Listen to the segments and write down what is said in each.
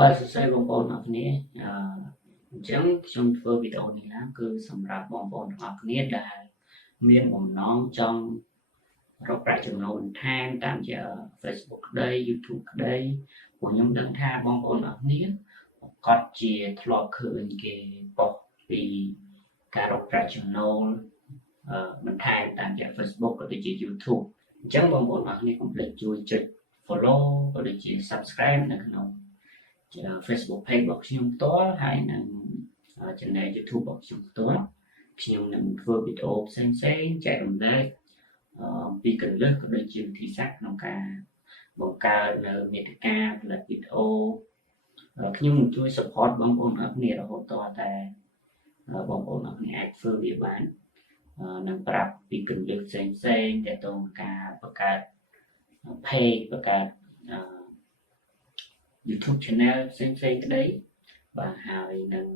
បាទសួស្តីបងប្អូនទាំងអស់គ្នាអញ្ចឹងខ្ញុំធ្វើវីដេអូនេះឡើងគឺសម្រាប់បងប្អូនទាំងអស់គ្នាដែលមានបំណងចង់រកប្រាក់ចំណូលបន្ថែមតាមជា Facebook ក្តី YouTube ក្តីព្រោះខ្ញុំដឹងថាបងប្អូនទាំងអស់គ្នាប្រកាសជាធ្លាប់ឃើញគេប៉ុស្តិ៍ពីការរកប្រាក់ចំណូលបន្ថែមតាមជា Facebook ក៏ដូចជា YouTube អញ្ចឹងបងប្អូនទាំងអស់គ្នាកុំភ្លេចជួយចុច follow ក៏ដូចជា subscribe នៅក្នុងFacebook page របស់ខ្ញុំផ្ទាល់ហើយនឹង channel YouTube របស់ខ្ញុំផ្ទាល់ខ្ញុំនឹងធ្វើវីដេអូផ្សេងៗចែករំលែកអំពីគន្លឹះក៏ដូចជាវិធីសាស្ត្រក្នុងការបង្កើតនៅមាតិកាផលិតវីដេអូខ្ញុំនឹងជួយ support បងប្អូនអរគ្នារហូតតតែបងប្អូនអរគ្នាអាចធ្វើវាបាននឹងប្រាប់ពីគន្លឹះផ្សេងៗទាក់ទងនឹងការបង្កើត page បង្កើតYouTube channel ផ្សេងៗក្តីបាទហើយនឹង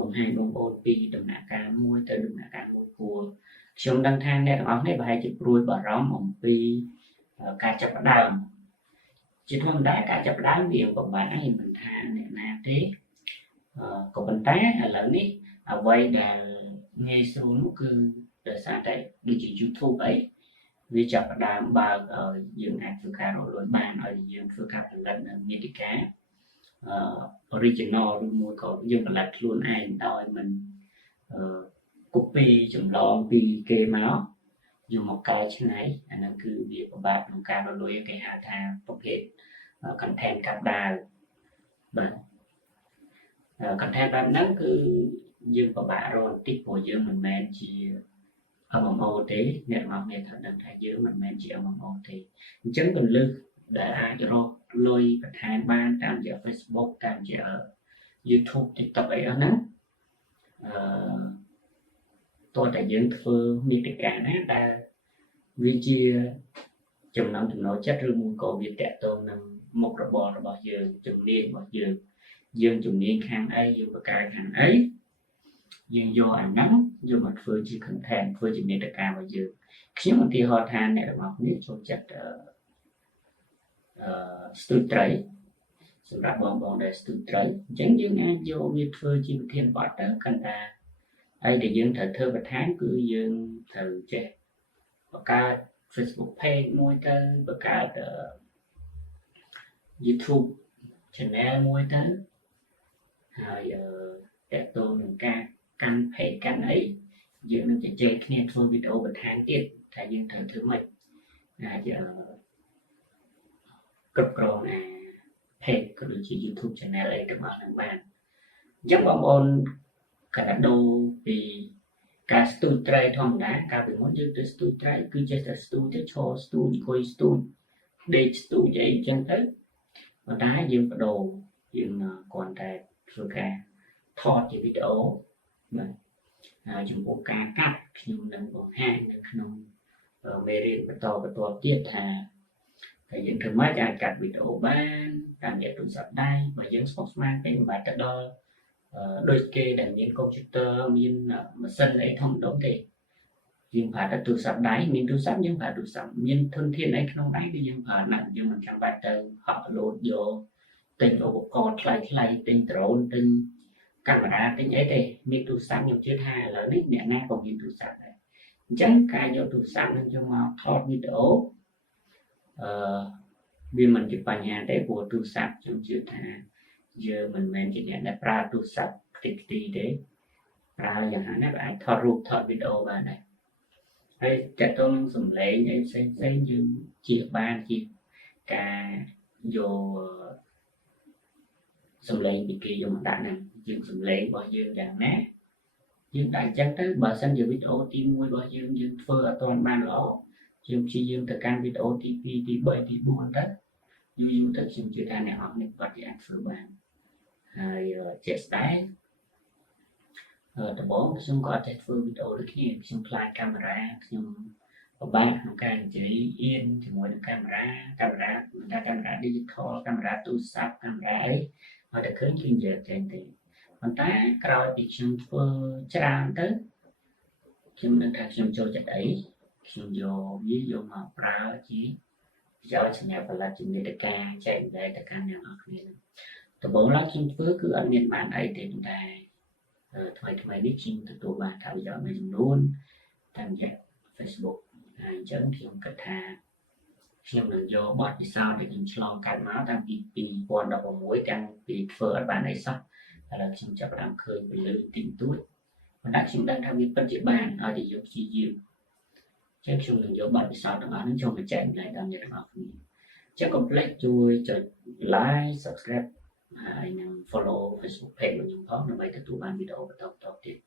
បង្ហាញបងប្អូនពីដំណាក់កាលមួយទៅដំណាក់កាលមួយគួរខ្ញុំដឹងថាអ្នកទាំងអស់គ្នាប្រហែលជាព្រួយបារម្ភអំពីការចាប់ផ្ដើមជាធម្មតាការចាប់ផ្ដើមវាពិបាកហើយមិនថាអ្នកណាទេក៏ប៉ុន្តែឥឡូវនេះអ្វីដែលងាយស្រួលនោះគឺដោយសារតែដូចជា YouTube អីវាចាប់ផ្ដើមបើកឲ្យយើងអាចធ្វើការរកលុយបានឲ្យយើងធ្វើការផលិតមាតិកា original ឬមួយក៏យើងផលិតខ្លួនឯងដោយមិន copy ចម្លងពីគេមកយកមកកែច្នៃអាហ្នឹងគឺវាពិបាកក្នុងការរកលុយគេហៅថាប្រភេទ content កាត់ដាវបាទ content បែបហ្នឹងគឺយើងពិបាករកបន្តិចព្រោះយើងមិនមែនជា MMO ទេអ្នកទាំងអស់គ្នាថាដឹងថាយើងមិនមែនជា MMO ទេអញ្ចឹងគន្លឹះដែលអាចរកលុយបន្ថែមបានតាមជា Facebook តាមជា YouTube TikTok អីហ្នឹងតើតែយើងធ្វើមាតិកាណាដែលវាជាចំណង់ចំណូលចិត្តឬមួយក៏វាតាក់ទងនឹងមុខរបររបស់យើងជំនាញរបស់យើងជំនាញខាងអីយើងបកកែខាងអីយើងយកអាហ្នឹងយកមកធ្វើជា content ធ្វើជាមាតិការបស់យើងខ្ញុំឧទាហរណ៍ថាអ្នកទាំងអស់គ្នាចូលចិត្តស្ទូចត្រីសម្រាប់បងប្អូនដែលស្ទូចត្រីអញ្ចឹងយើងអាចយកវាធ្វើជាវិធានបទទៅកាន់តែហើយដែលយើងត្រូវធ្វើបន្ថែមគឺយើងត្រូវចេះបង្កើត Facebook page មួយទៅបង្កើត YouTube channel មួយទៅហើយតាក់ទងនឹងការកាន់ page កាន់អីយើងនឹងជជែកគ្នាធ្វើវីដេអូបន្ថែមទៀតថាយើងត្រូវធ្វើម៉េចអាចគ្រប់គ្រងpage ក៏ដូចជា YouTube channel អីរបស់ហ្នឹងបានអញ្ចឹងបងប្អូនកាលដូរពីការស្ទូចត្រីធម្មតាកាលពីមុនយើងទៅស្ទូចត្រីគឺចេះតែស្ទូចទៅឈរស្ទូចអង្គុយស្ទូចដេកស្ទូចអីអញ្ចឹងទៅប៉ុន្តែយើងបដូរយើងគ្រាន់តែធ្វើការថតជាវីដេអូបាទហើយចំពោះការកាត់ខ្ញុំនឹងបង្ហាញនៅក្នុងមេរៀនបន្តទៀតថាយើងធ្វើម៉េចអាចកាត់វីដេអូបានតាមរយៈទូរស័ព្ទដៃបើយើងស្មុគស្មាញពេកមិនបាច់ទៅដល់ដូចគេដែលមានកុំព្យូទ័រមានម៉ាស៊ីនអីធំដុំទេយើងប្រើតែទូរស័ព្ទដៃមានទូរស័ព្ទយើងប្រើទូរស័ព្ទមានធនធានអីក្នុងដៃគឺយើងប្រើណាស់យើងមិនចាំបាច់ទៅហប់ឡូតយកទិញឧបករណ៍ថ្លៃទិញ drone ទិញកាមេរ៉ាទិញអីទេមានទូរស័ព្ទខ្ញុំជឿថាឥឡូវនេះអ្នកណាក៏មានទូរស័ព្ទដែរអញ្ចឹងការយកទូរស័ព្ទនឹងយកមកថតវីដេអូវាមិនជាបញ្ហាទេព្រោះទូរស័ព្ទខ្ញុំជឿថាយើងមិនមែនជាអ្នកដែលប្រើទូរស័ព្ទខ្ទេចខ្ទីទេប្រើយ៉ាងណាក៏អាចថតរូបថតវីដេអូបានដែរហើយតាក់ទងនឹងសំឡេងអីផ្សេងយើងជាបានជាការយកសំឡេងពីគេយកមកដាក់ហ្នឹងយើងសំឡេងរបស់យើងយ៉ាងណាយើងដាក់អញ្ចឹងទៅបើសិនជាវីដេអូទី1របស់យើងធ្វើអត់ទាន់បានល្អយើងព្យាយាមទៅកាន់វីដេអូទី2ទី3ទី4ទៅយូរទៅខ្ញុំជឿថាអ្នកនរគ្នាគាត់អាចធ្វើបានហើយជាក់ស្ដែងដំបូងខ្ញុំក៏អត់ចេះធ្វើវីដេអូដូចគ្នាខ្ញុំខ្លាចកាមេរ៉ាខ្ញុំពិបាកក្នុងការនិយាយអៀនជាមួយនឹងកាមេរ៉ាមិនថាកាមេរ៉ា digital កាមេរ៉ាទូរស័ព្ទកាមេរ៉ាអីឲ្យតែឃើញគឺនិយាយចេញទេប៉ុន្តែក្រោយពីខ្ញុំធ្វើច្រើនទៅខ្ញុំដឹងថាខ្ញុំចូលចិត្តអីខ្ញុំយកវាយកមកប្រើជា giờ channel và là chừng này cả chạy về tất cả nhà học này tụi bọn nó chim phước cứ ăn miền bản ấy thì chúng ta thay biết chim từ tụi bạn thảo giờ mình luôn tham gia Facebook chấm phim cật thà phim là do bot thì sao để mình lo cái máu đang bị còn đọc vào mũi đang bị phở bạn ấy sắp là chim chấp làm khơi bị lưỡi tỉnh túi và đã chim đang tham gia phân chia bàn ở để dùng chi diệu chắc chung là do bot thì sao đó nó chung là chạy lại đang nhận học chắc có like chui cho like subscribe anh follow Facebook page của những đó là mấy cái tụ ban video và tập tiếp